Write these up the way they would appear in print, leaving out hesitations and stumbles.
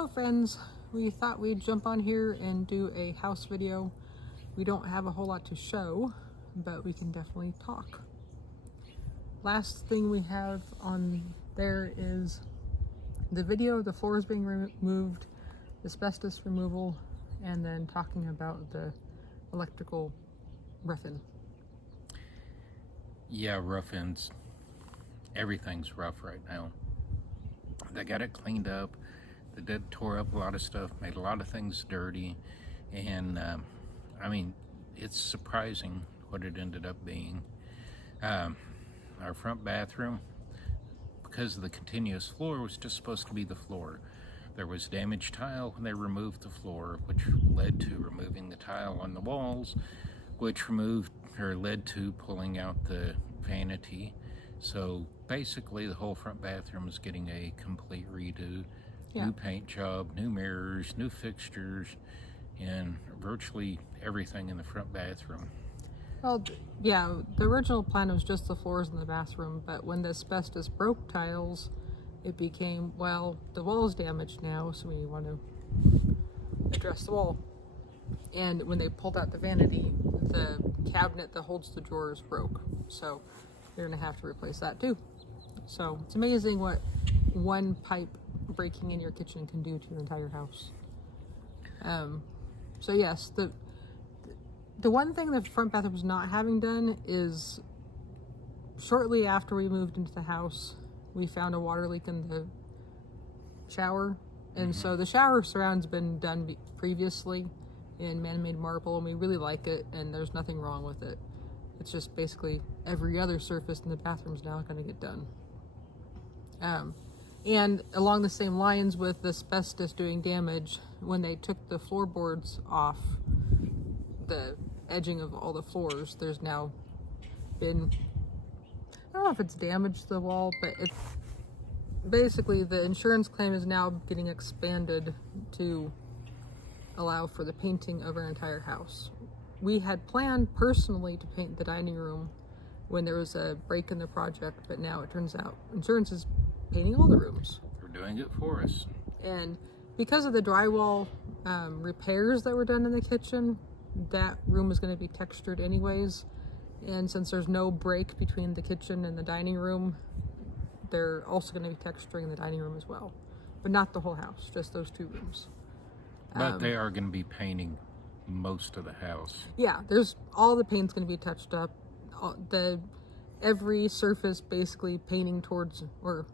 Hello friends, we thought we'd jump on here and do a house video. We don't have a whole lot to show, but we can definitely talk. Last thing we have on there is the video of the floors being removed, asbestos removal, and then talking about the electrical rough-in. Yeah, rough-ins. Everything's rough right now. They got it cleaned up. They did tore up a lot of stuff, made a lot of things dirty, and I mean, it's surprising what it ended up being. Our front bathroom, because of the continuous floor, was just supposed to be the floor. There was damaged tile when they removed the floor, which led to removing the tile on the walls, which led to pulling out the vanity. So basically the whole front bathroom is getting a complete redo. Yeah. New paint job, new mirrors, new fixtures, and virtually everything in the front bathroom. Well, yeah, the original plan was just the floors in the bathroom, but when the asbestos broke tiles, it became, well, the wall's damaged now, so we want to address the wall. And when they pulled out the vanity, the cabinet that holds the drawers broke, so they're going to have to replace that too. So it's amazing what one pipe breaking in your kitchen can do to your entire house. So yes, the one thing the front bathroom's not having done is, shortly after we moved into the house, we found a water leak in the shower, and so the shower surround's been done previously in man-made marble, and we really like it, and there's nothing wrong with it. It's just basically every other surface in the bathroom is now going to get done. And along the same lines with the asbestos doing damage, when they took the floorboards off the edging of all the floors, there's now been, I don't know if it's damaged the wall, but it's basically, the insurance claim is now getting expanded to allow for the painting of our entire house. We had planned personally to paint the dining room when there was a break in the project, but now it turns out insurance is painting all the rooms. They're doing it for us. And because of the drywall repairs that were done in the kitchen, that room is going to be textured anyways. And since there's no break between the kitchen and the dining room, they're also going to be texturing the dining room as well. But not the whole house, just those two rooms. But they are going to be painting most of the house. Yeah, all the paint's going to be touched up. Every surface basically painting towards, or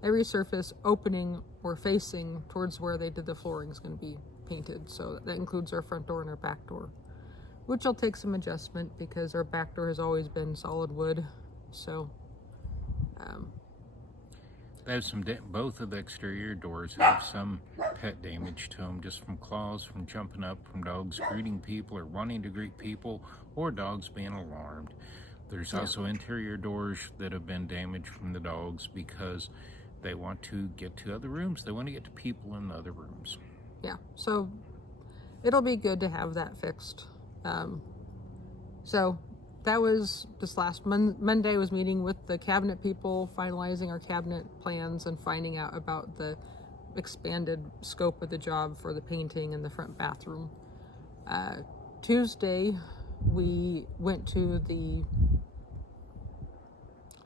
every surface opening or facing towards where they did the flooring is going to be painted. So that includes our front door and our back door, which will take some adjustment because our back door has always been solid wood. So there's both of the exterior doors have some pet damage to them, just from claws, from jumping up, from dogs greeting people or wanting to greet people, or dogs being alarmed. There's also interior doors that have been damaged from the dogs because they want to get to other rooms. They want to get to people in the other rooms. Yeah, so it'll be good to have that fixed. So that was this last Monday was meeting with the cabinet people, finalizing our cabinet plans and finding out about the expanded scope of the job for the painting in the front bathroom. Tuesday, we went to the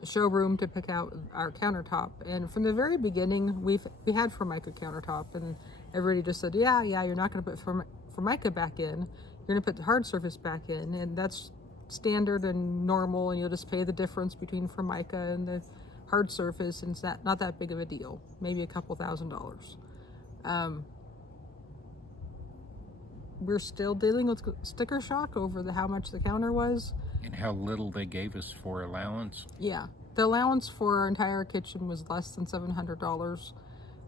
showroom to pick out our countertop, and from the very beginning we had Formica countertop, and everybody just said, yeah, you're not going to put Formica back in, you're going to put the hard surface back in, and that's standard and normal, and you'll just pay the difference between Formica and the hard surface, and it's not that big of a deal, maybe a couple $1,000s. We're still dealing with sticker shock over how much the counter was. And how little they gave us for allowance. Yeah, the allowance for our entire kitchen was less than $700,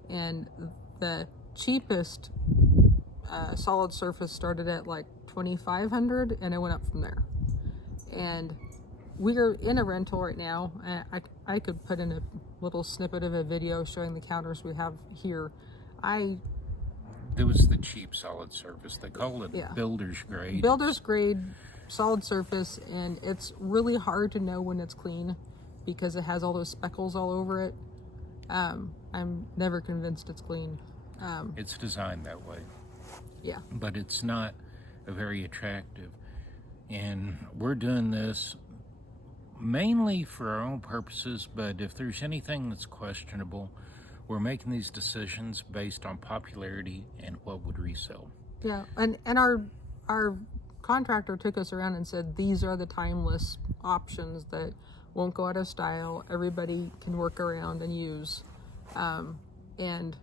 and the cheapest solid surface started at like $2,500, and it went up from there. And we're in a rental right now. I could put in a little snippet of a video showing the counters we have here. It was the cheap solid surface. They call it builder's grade. Builder's grade solid surface, and it's really hard to know when it's clean because it has all those speckles all over it. I'm never convinced it's clean. It's designed that way. Yeah. But it's not a very attractive. And we're doing this mainly for our own purposes, but if there's anything that's questionable, we're making these decisions based on popularity and what would resell. Yeah, and our contractor took us around and said these are the timeless options that won't go out of style. Everybody can work around and use. And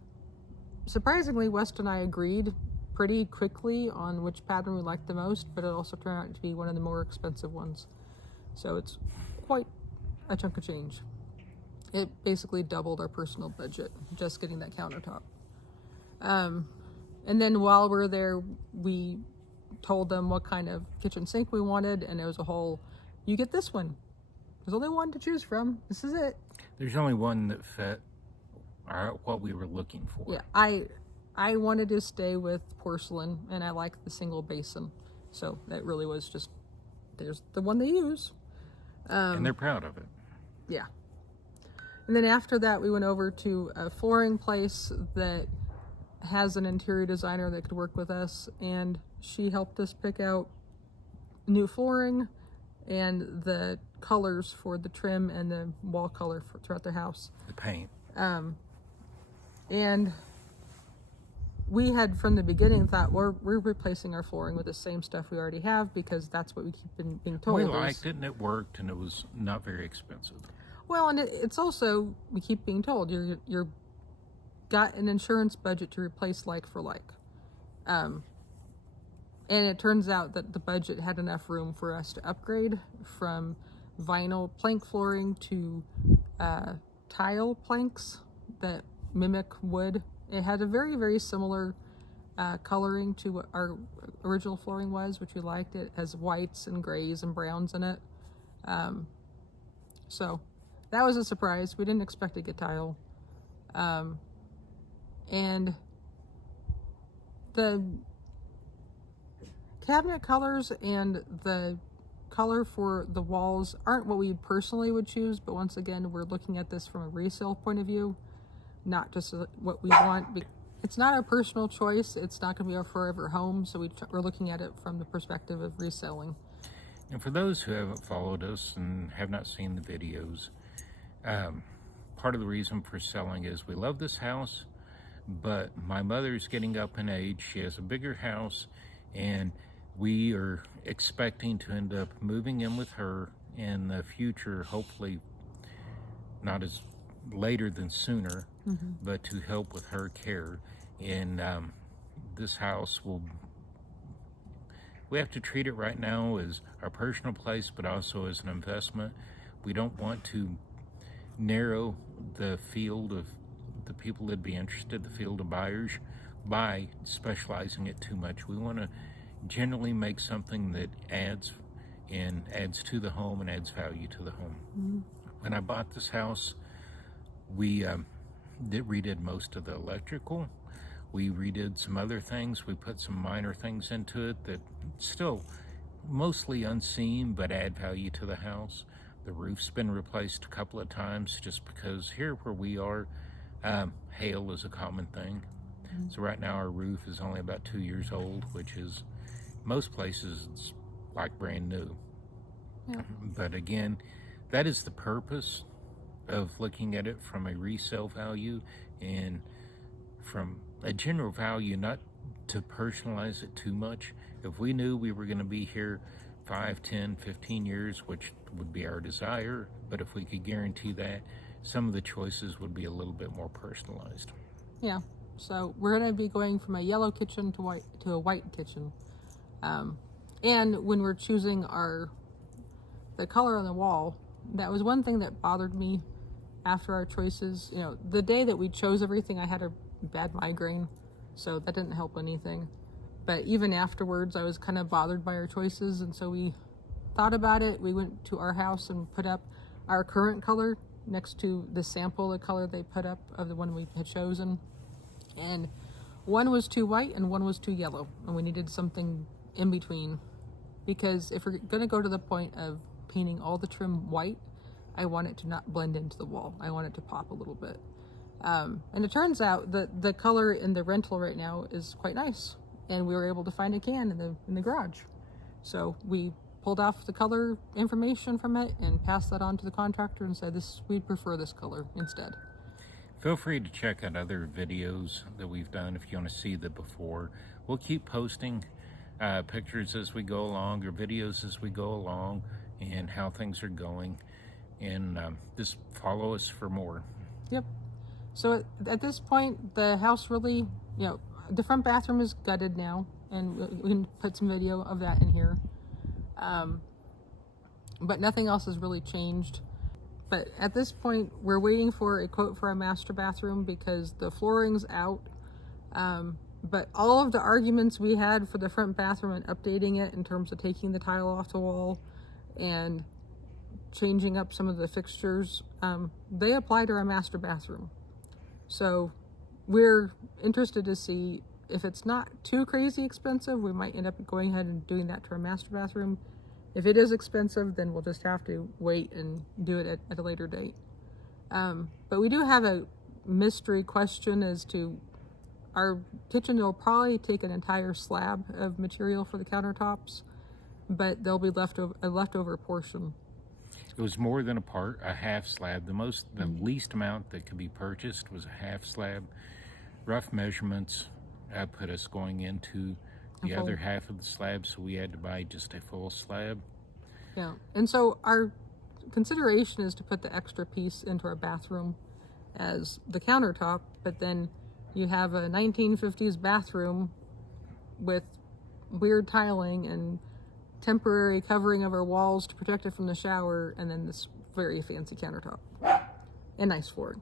surprisingly, West and I agreed pretty quickly on which pattern we liked the most, but it also turned out to be one of the more expensive ones. So it's quite a chunk of change. It basically doubled our personal budget just getting that countertop. And then while we're there, we told them what kind of kitchen sink we wanted, and it was a whole, you get this one. There's only one to choose from. This is it. There's only one that fit what we were looking for. Yeah, I wanted to stay with porcelain, and I like the single basin. So that really was just, there's the one they use. And they're proud of it. Yeah. And then after that, we went over to a flooring place that has an interior designer that could work with us, and she helped us pick out new flooring and the colors for the trim and the wall color throughout the house. The paint. And we had from the beginning thought we're replacing our flooring with the same stuff we already have because that's what we keep being told. We liked it and it worked and it was not very expensive. Well, and it's also, we keep being told you're got an insurance budget to replace like for like. And it turns out that the budget had enough room for us to upgrade from vinyl plank flooring to tile planks that mimic wood. It had a very, very similar coloring to what our original flooring was, which we liked. It has whites and grays and browns in it. So that was a surprise. We didn't expect to get tile. And the cabinet colors and the color for the walls aren't what we personally would choose, but once again, we're looking at this from a resale point of view, not just what we want. It's not our personal choice. It's not going to be our forever home, so we're looking at it from the perspective of reselling. And for those who haven't followed us and have not seen the videos, part of the reason for selling is we love this house, but my mother's getting up in age. She has a bigger house, and we are expecting to end up moving in with her in the future, hopefully not as later than sooner, but to help with her care. And this house we have to treat it right now as our personal place, but also as an investment. We don't want to narrow the field of the people that'd be interested, the field of buyers, by specializing it too much. We want to generally make something that adds to the home and adds value to the home. When I bought this house, we redid most of the electrical. We redid some other things. We put some minor things into it that still mostly unseen but add value to the house. The roof's been replaced a couple of times just because here where we are, hail is a common thing. So right now our roof is only about 2 years old, which is most places it's like brand new. Yeah. But again, that is the purpose of looking at it from a resale value and from a general value, not to personalize it too much. If we knew we were going to be here 5, 10, 15 years, which would be our desire, but if we could guarantee that, some of the choices would be a little bit more personalized. Yeah, so we're going to be going from a yellow kitchen to a white kitchen. And when we're choosing the color on the wall, that was one thing that bothered me after our choices. You know, the day that we chose everything, I had a bad migraine, so that didn't help anything. But even afterwards, I was kind of bothered by our choices, and so we thought about it. We went to our house and put up our current color next to the sample, the color they put up of the one we had chosen. And one was too white and one was too yellow, and we needed something in between, because if we're going to go to the point of painting all the trim white, I want it to not blend into the wall. I want it to pop a little bit. And it turns out that the color in the rental right now is quite nice, and we were able to find a can in the garage. So we pulled off the color information from it and passed that on to the contractor and said we'd prefer this color instead. Feel free to check out other videos that we've done if you want to see the before. We'll keep posting pictures as we go along, or videos as we go along, and how things are going. And just follow us for more. Yep. So at this point, the house really, the front bathroom is gutted now, and we can put some video of that in here. But nothing else has really changed. But at this point, we're waiting for a quote for a master bathroom because the flooring's out. But all of the arguments we had for the front bathroom and updating it in terms of taking the tile off the wall and changing up some of the fixtures, they apply to our master bathroom. So we're interested to see if it's not too crazy expensive, we might end up going ahead and doing that to our master bathroom. If it is expensive, then we'll just have to wait and do it at a later date. But we do have a mystery question as to our kitchen. Will probably take an entire slab of material for the countertops, but there'll be a leftover portion. It was more than a half slab. The least amount that could be purchased was a half slab. Rough measurements put us going into the other half of the slab, so we had to buy just a full slab. Yeah, and so our consideration is to put the extra piece into our bathroom as the countertop, but then you have a 1950s bathroom with weird tiling and temporary covering of our walls to protect it from the shower, and then this very fancy countertop and nice floor.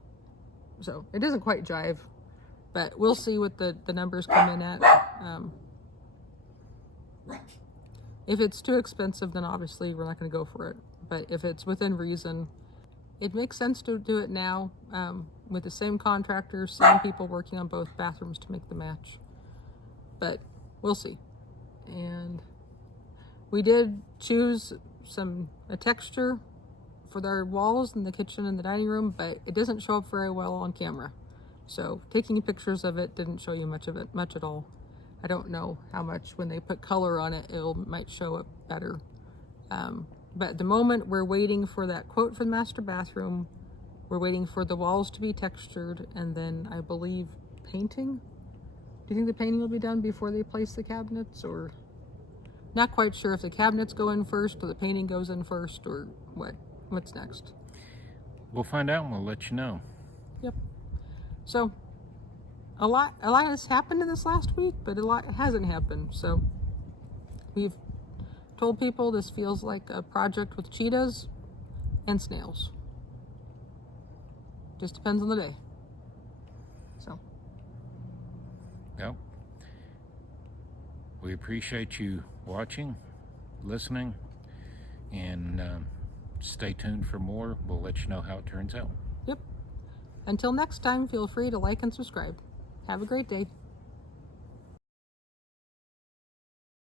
So it doesn't quite jive, but we'll see what the numbers come in at. If it's too expensive, then obviously we're not going to go for it. But if it's within reason, it makes sense to do it now with the same contractor, same people working on both bathrooms to make the match. But we'll see. And we did choose a texture for their walls in the kitchen and the dining room, but it doesn't show up very well on camera. So taking pictures of it didn't show you much at all. I don't know how much when they put color on it, might show up better. But at the moment, we're waiting for that quote for the master bathroom. We're waiting for the walls to be textured, and then I believe painting. Do you think the painting will be done before they place the cabinets, or not quite sure if the cabinets go in first or the painting goes in first, or what's next? We'll find out and we'll let you know. Yep. So a lot has happened in this last week, but a lot hasn't happened. So we've told people this feels like a project with cheetahs and snails. Just depends on the day. So. Yep. We appreciate you watching, listening, and stay tuned for more. We'll let you know how it turns out. Yep. Until next time, feel free to like and subscribe. Have a great day.